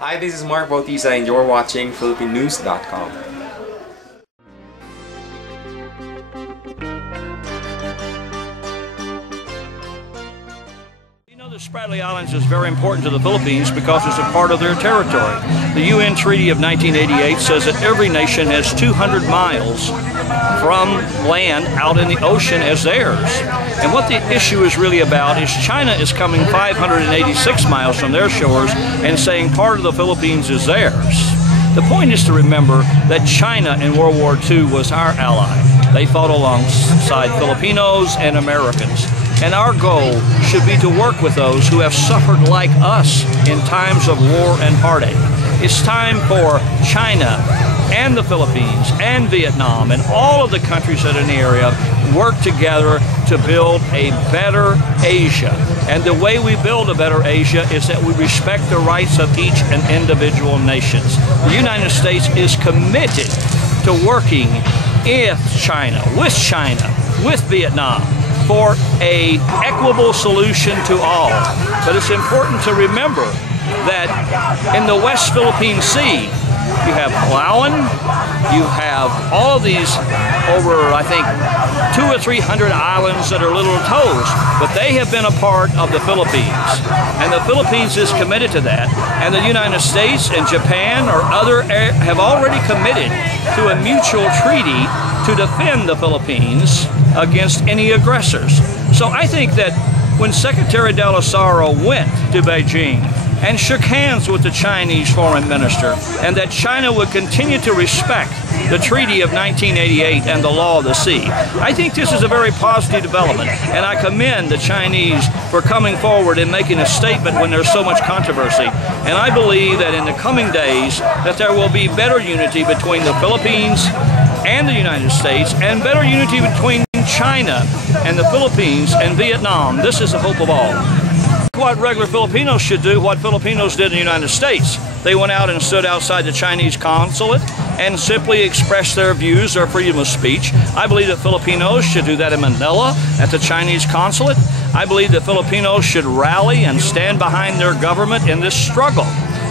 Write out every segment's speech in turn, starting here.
Hi, this is Mark Bautista and you're watching PhilippineNews.com. The Spratly Islands is very important to the Philippines because it's a part of their territory. The UN Treaty of 1988 says that every nation has 200 miles from land out in the ocean as theirs. And what the issue is really about is China is coming 586 miles from their shores and saying part of the Philippines is theirs. The point is to remember that China in World War II was our ally. They fought alongside Filipinos and Americans. And our goal should be to work with those who have suffered like us in times of war and heartache. It's time for China and the Philippines and Vietnam and all of the countries that are in the area work together to build a better Asia. And the way we build a better Asia is that we respect the rights of each and individual nations. The United States is committed to working with China, with Vietnam, for an equitable solution to all. But it's important to remember that in the West Philippine Sea, you have Palawan, you have all of these over, I think, 200 or 300 islands that are little atolls, but they have been a part of the Philippines. And the Philippines is committed to that. And the United States and Japan or other have already committed to a mutual treaty to defend the Philippines against any aggressors. So I think that when Secretary de la Sara went to Beijing and shook hands with the Chinese foreign minister, and that China would continue to respect the Treaty of 1988 and the law of the sea, I think this is a very positive development, and I commend the Chinese for coming forward and making a statement when there's so much controversy. And I believe that in the coming days that there will be better unity between the Philippines and the United States, and better unity between China and the Philippines and Vietnam. This is the hope of all. What regular Filipinos should do, what Filipinos did in the United States. They went out and stood outside the Chinese consulate and simply expressed their views, their freedom of speech. I believe that Filipinos should do that in Manila at the Chinese consulate. I believe that Filipinos should rally and stand behind their government in this struggle,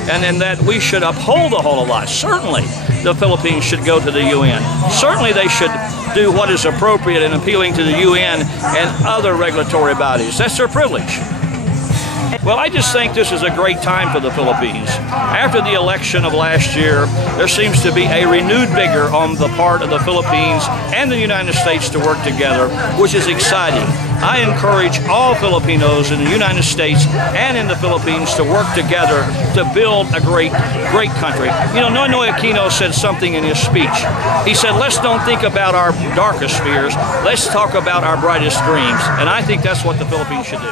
and that we should uphold the whole lot. Certainly, the Philippines should go to the UN. Certainly, they should do what is appropriate in appealing to the UN and other regulatory bodies. That's their privilege. Well, I just think this is a great time for the Philippines. After the election of last year, there seems to be a renewed vigor on the part of the Philippines and the United States to work together, which is exciting. I encourage all Filipinos in the United States and in the Philippines to work together to build a great country. You know, Noynoy Aquino said something in his speech. He said, let's don't think about our darkest fears, let's talk about our brightest dreams. And I think that's what the Philippines should do.